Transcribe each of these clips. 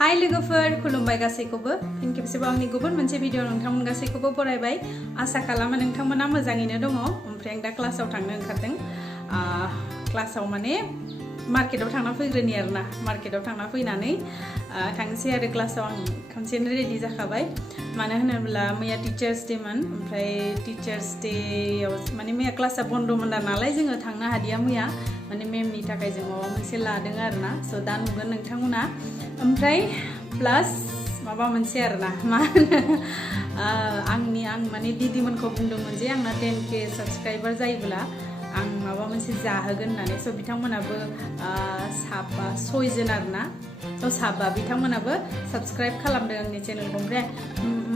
हाय लोगोफोर खुलुमबाय गासैखौबो फिन खेबसेबाव आंनि गुबुन मोनसे भिडिअ नोंथांमोन गासैखौबो बरायबाय आसा खालामो नोंथांमोना मोजाङैनो दङ ओमफ्राय आं दा क्लासाव थांनो ओंखारदों क्लासाव माने मार्केटाव थांना फैग्रोनि आरोना मार्केटाव थांना फैनानै थांसै आरो क्लासाव आं खनसेनो रेडि जाखाबाय मानो होनोब्ला मैया टिचार्स डे मोन ओमफ्राय टिचार्स डे आव माने मैया क्लासा बन्दमोन नालाय जोङो थांनो हादिया मैया माने मेमनि थाखाय जों माबा मोनसे लादों आरोना स' दा नुगोन नोंथांमोना ओमफ्राय प्लास माबा मोनसे आरोना मा होनो आं माने दिदिमोनखौ बुंदोंमोन जे आंना 10K साबस्क्राइबार जायोब्ला आं माबा मोनसे जाहोगोन होननानै स' बिथांमोनाबो साबा 6 जन आरोना स' साबा बिथांमोनाबो साबस्क्राइब खालामदों आंनि चेनेलखौ ओमफ्राय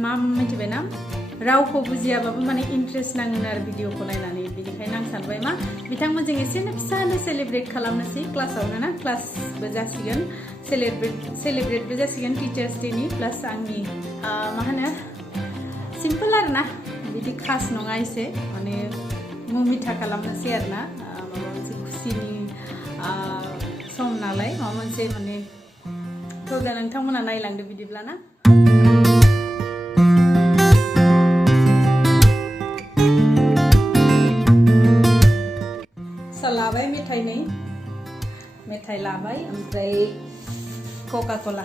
मा मिथिबायना रावखौ बुजियाबाबो माने इन्ट्रेस्ट नाङो आरो भिडिअखौ नायनानै बेनिखायनो आं सानबाय मा बिथांमोनजों एसे फिसानो सेलिब्रेट खालामनोसै क्लासावनो ना क्लासबो जासिगोन सेलिब्रेटबो जासिगोन टिचार्स डेनि प्लास आंनि मा होनो सिम्पल आरोना बिदि खास नङा एसे माने मुमिथा खालामनोसै आरोना माबा मोनसे खुसिनि सम नालाय माबा मोनसे माने थ' दा नोंथांमोना नायलांदो बिदिब्ला ना लाबाय मेथाइ लाबाय ओमफ्राय कका कला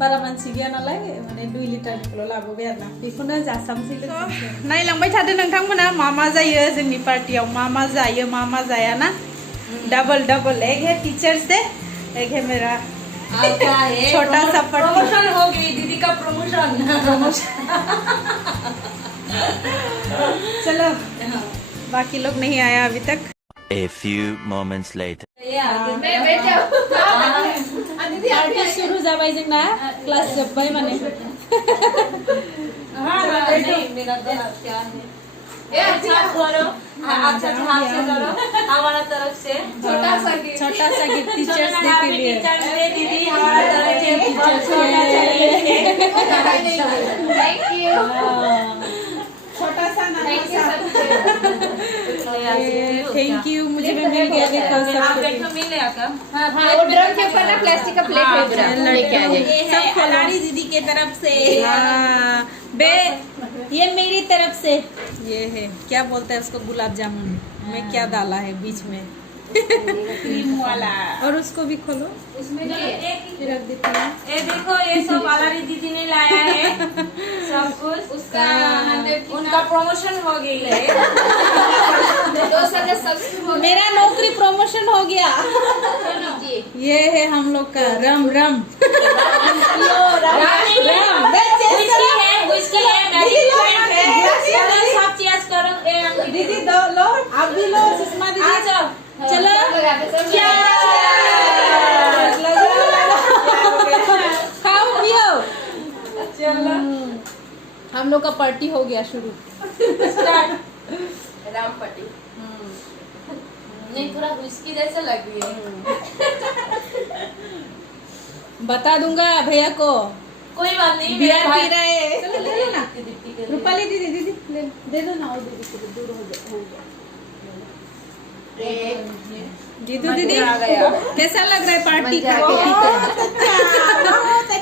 बारा मानसि गैया नालाय माने 2 लिटारनिखौल' लाबोबाय आरोना बेखौनो जासामसै नायलांबाय थादो नोंथांमोना मा जायो जोंनि पार्टियाव मा जायो मा जाया ना डबल एक है टीचर्स डे एक है मेरा छोटा सा प्रमोशन हो गई दीदी का प्रमोशन चलो बाकी लोग नहीं आया अभी तक A few moments later. Party शुरू जाबाय जोंना क्लास जोब्बाय माने मेरा क्या है अच्छा करो अच्छा हाथ से करो हमारा तरफ से छोटा सा गिफ्ट टीचर्स डे के लिए दीदी हमारा तरफ से थैंक यू छोटा सा थैंक यू मुझे भी मिल गया देखो सब मिल गया क्या हाँ वो ड्रम के ऊपर ना प्लास्टिक का प्लेट लेके आ जाइए सब फलारी दीदी के तरफ से बे ये मेरी तरफ से ये है क्या बोलते हैं उसको गुलाब जामुन में क्या डाला है बीच में क्रीम वाला और उसको भी खोलो उसमें फिर रख देती हूँ ये देखो ये सब वालारी दीदी ने लाया है सब कुछ उसका उनका प्रमोशन हो गई है मेरा नौकरी प्रमोशन हो गया ये है हम लोग का रम सब चीज करो दीदी दो लो आप भी लो सुषमा दीदी चलो खाओ पियो चलो हम लोग का पार्टी हो गया शुरू राम पार्टी नहीं थोड़ा विस्की जैसा लग रही है बता दूंगा भैया को कोई बात नहीं बियर पी रहे चलो ले लो ना रूपाली दीदी ले दे दो ना और दीदी को दूर हो जाए जीतू दीदी कैसा लग रहा है पार्टी का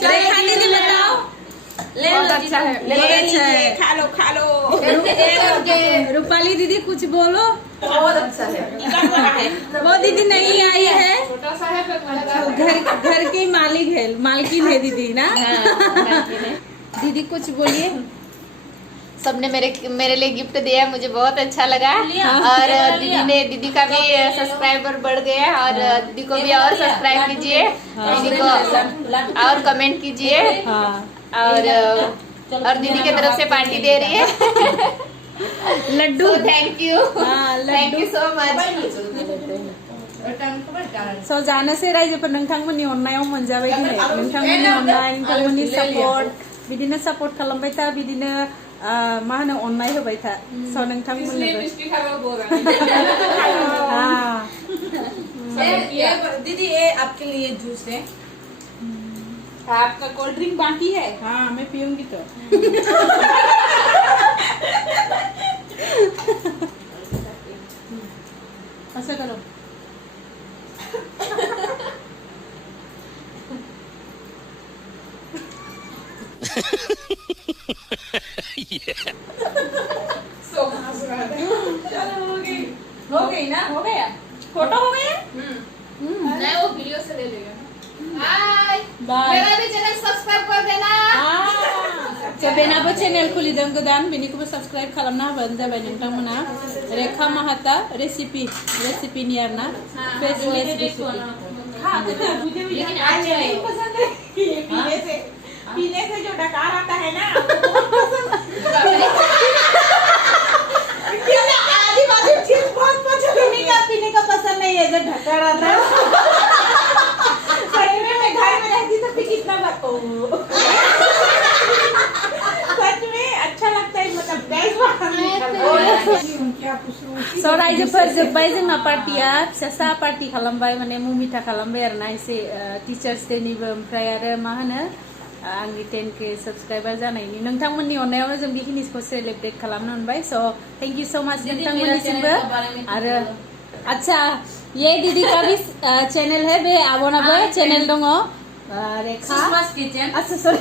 रेखा दीदी बताओ बहुत अच्छा है खा लो रूपाली दीदी कुछ बोलो बहुत अच्छा है वो दीदी नहीं आई है छोटा सा है घर की मालकिन है दीदी ना दीदी कुछ बोलिए सबने मेरे लिए गिफ्ट दिया मुझे बहुत अच्छा लगा और दीदी का भी सब्सक्राइबर बढ़ गया और दीदी को भी और सब्सक्राइब कीजिए दीदी को और कमेंट कीजिए और दीदी की तरफ से पार्टी दे रही है laddu thank you so much सो जानोसै रायजोफोर नोंथांमोननि अननायाव मोनजाबाय दिनै नोंथांमोननि अननाय नोंथांमोननि सापर्ट बिदिनो सापर्ट खालामबाय था बिदिनो मा होनो अननाय होबाय था स' नोंथांमोननोबो दीदी ये आपके लिए जूस है आपका कोल्ड ड्रिंक बाकी है हाँ मैं पीऊंगी तो ऐसा करो हो गई ना, हो गया फोटो हो गया। नहीं वो वीडियो से ले लेगा। Hi bye. मेरा भी चैनल सब्सक्राइब कर देना। बेनाबो चेनेल खुलिदों गोदान, बेनिखौबो सब्सक्राइब खालामना होबानो जाबाय नोंथांमोना। रेखा माहाता रेसिपिनि आरोना, फ्रेश रेसिपि। लेकिन आज पीने से जो डकार आता है ना, आदिवासी चीज बहुत पसंद है। पीने का पसंद नहीं है, जो ढक्कन आता है। सही में मैं घर में रहती तो फिर कितना सच में अच्छा लगता है, मतलब So रायजोफोर जोब्बाय जोंना पार्टिया, फिसा पार्टि खालामबाय, माने मुमिथा खालामबाय आरोना एसे टीचार्स डेनिबो, ओमफ्राय आरो मा होनो आंनि 10K सब्सक्राइबार जानायनि नोंथांमोननि अननायावनो जों बेखिनिखौ सेलिब्रेट खालामनो मोनबाय। So thank you so much नोंथांमोननिसिमबो। आरो अच्छा ये दीदी का भी चैनल है, बे आबोनाबो चैनल दङ, रेखा सुषमा's किचन। अच्छा सॉरी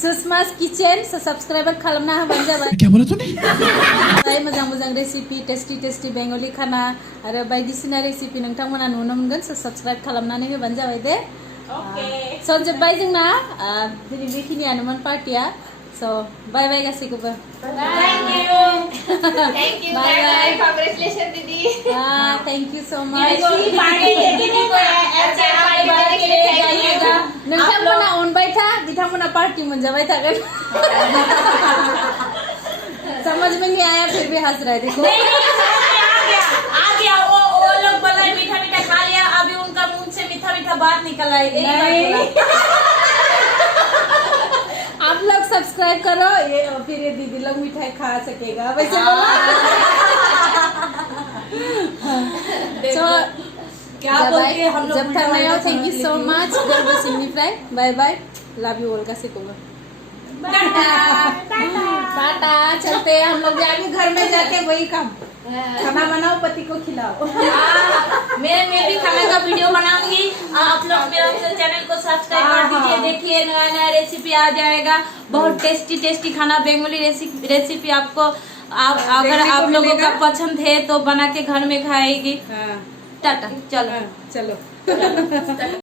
सुषमा's किचन सब्सक्राइबर खालामना होबानो जाबाय। क्या बोला तूने? मोजां रेसिपि, टेस्टि बेंगलि खाना आरो बायदिसिना रेसिपि नोंथांमोना नुनो मोनगोन। सो सब्सक्राइब खालामनानै होबानो जाबाय दे। स जोब्बाय जोंना दिनै बेखिनियानोमोन पार्टिया। स बाय बाय गासैखौबो। Thank you bye bye. Congratulations दीदी। Thank you so much. नोंथांमोना अनबाय था, बिथांमोना पार्टी मोनजाबाय थागोन। समझ में नहीं आया फिर भी हंस रहे थे। आ गया वो लोग बोला मीठा खा लिया, अभी उनका मुंह से मीठा बात निकल रहा है। आप लोग सब्सक्राइब करो, ये फिर ये दीदी लोग मिठाई खा सकेगा, वैसे बोला। So, क्या बोलते हैं हम लोग? जब तक नया, thank you so much. Garv Singh bye bye, love you all गासैखौबो। टाटा, चलते हैं हम लोग, जाके घर में जाके वही काम, खाना बनाओ, पति को खिलाओ। मैं भी खाना का वीडियो बनाऊंगी। आप लोग मेरा चैनल को सब्सक्राइब कर दीजिए। देखिए नया रेसिपी आ जाएगा, बहुत टेस्टी खाना, बेंगोली रेसिपी आपको अगर आप लोगों का पसंद है तो बना के घर में खाएगी। टाटा, चलो।